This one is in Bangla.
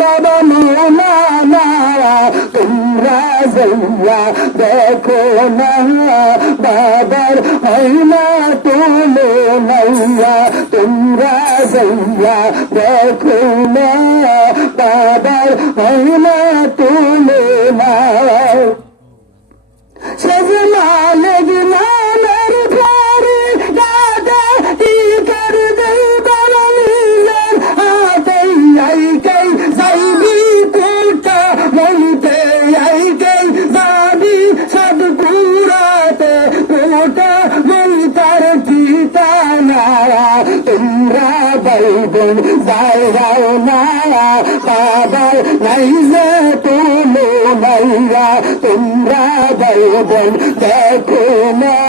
বাবা মৌলানা তোমরা যাইয়া দেখো না বাবার আইনা তুলে নাইয়া তোমরা যাইয়া দেখো না বাবার আইনা তুলে না সজমানের নামের প্যারে দাদা ই কর দেই বারালিয়ার আতেই আইকেই যাইবি কোটা মনতে আইকেই যাবি সব পুরাতে কোটা মনতার ঠিকানা তোমরা বাইবেন যাও না বাবার নাই যে তুলো নাইয়া তোমরা বাইবেন দেখো না